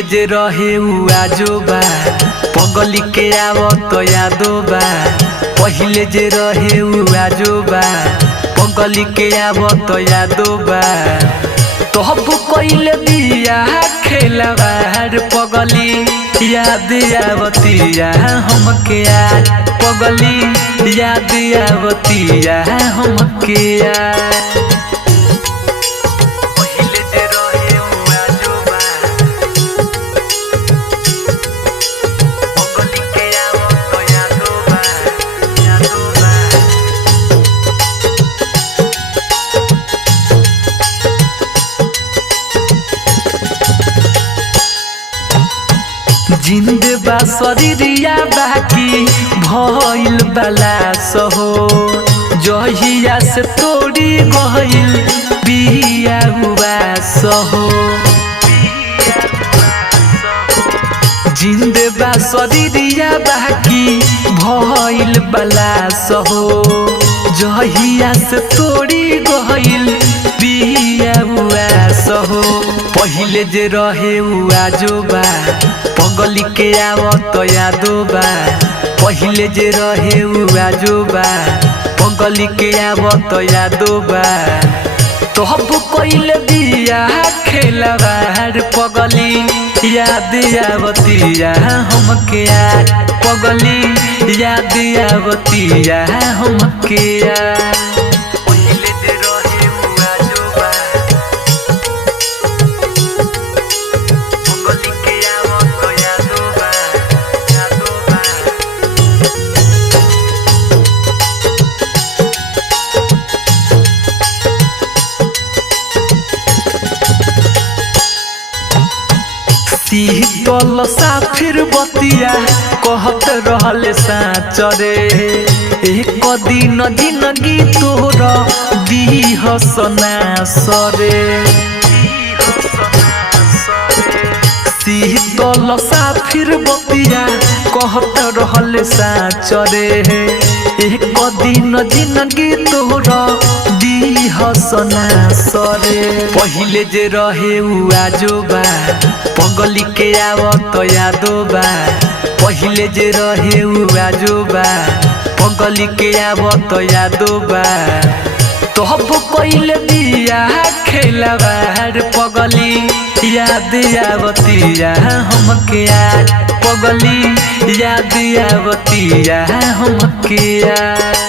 पहिले जे रहे उ आजोबा पगली के आवत यादोबा पहिले जे रहे उ आजोबा पगली के आवत यादोबा तब कइले बिया खेलवार पगली याद आवतिया हमके यार पगली याद आवतिया हमके यार जिंदे बा शरीरिया बाकी भइल बला सहो जहिया से तोड़ी गइल बिया हुआ सहो जिंदे बा शरीरिया बाकी भइल बला सहो जहिया से तोड़ी गइल बिया हुआ सहो पहिले जे रहे उ आजोबा पगली के आवत यादोबा पहिले जे रहे उ आजोबा पगली के आवत यादोबा तब कइले बिया खेलवार पगली याद आवतिया हमके यार पगली याद आवतिया हमके यार शीतल साफिर बतिया कहत रहले साचरे एक दिन जिंदगी तोर दीह सनासरे शीतल साफिर बतिया कहत रहले साचरे एक दिन जिंदगी तोर दीह सनासरे पहिले जे रहे उ आजोबा पगली के आवत यादोबा पहिले जे रहे उ आजोबा पगली के आवत यादोबा तब कइले बिया खेलवार पगली याद आवतिया हमके यार पगली याद आवतिया हमके यार